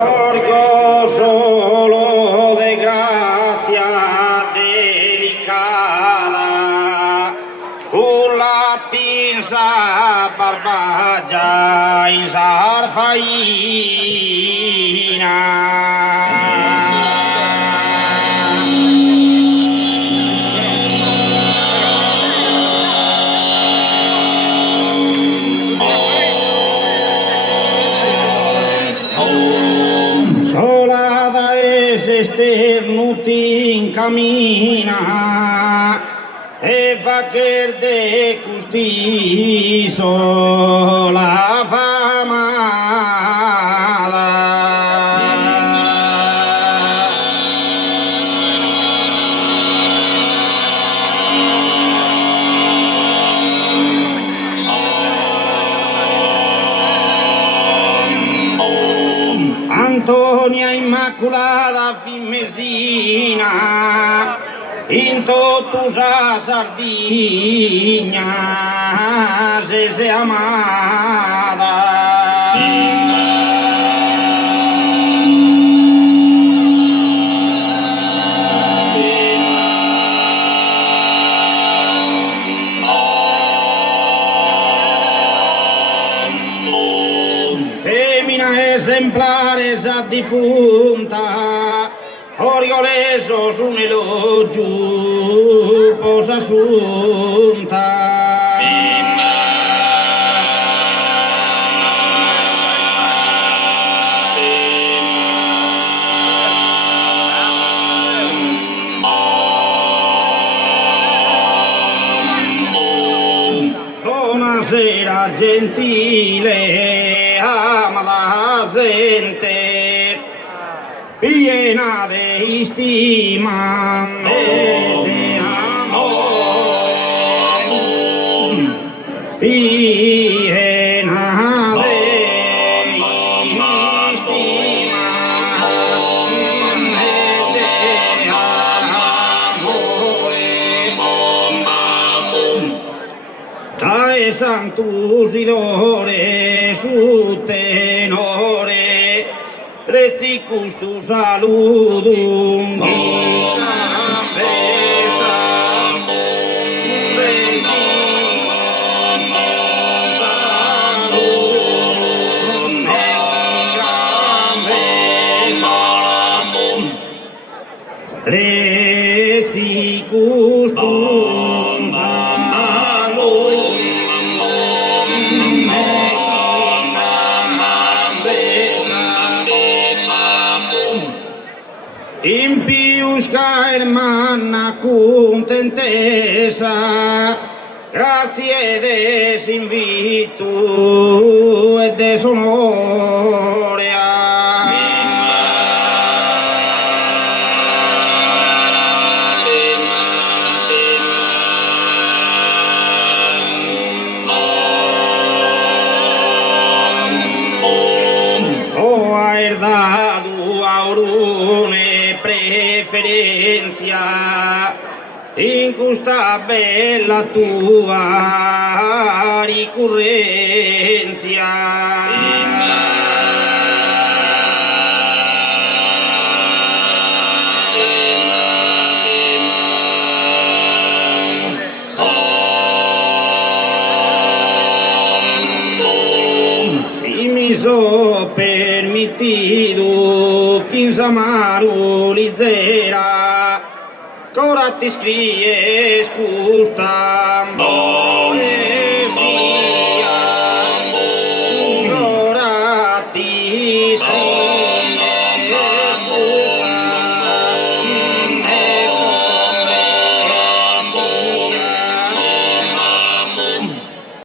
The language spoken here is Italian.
Orgo solo de gracia delicada, la tinsa barbagia in sarfaina. Solada es esternutin camina e facer de custizo la famada. Antonia Immaculada Fimmesina, in totusa Sardigna se amada. Esemplares a difunta, orgolesos un elogio posa asunta. Buonasera gentile, amada gente, piena de estima e de amor, piena de estima e de amor. Trae santus idore su tenore, recicus tu saludum vitam besam, recicus tu saludum vitam besam, recicus tu impiusca hermana contentesa, grazie des invitu et des honoria. O herdado aurune preferencia, incusta bella tua ricurrenza. Si mi so permitido Kinsamaru lizera, cora ti scries custam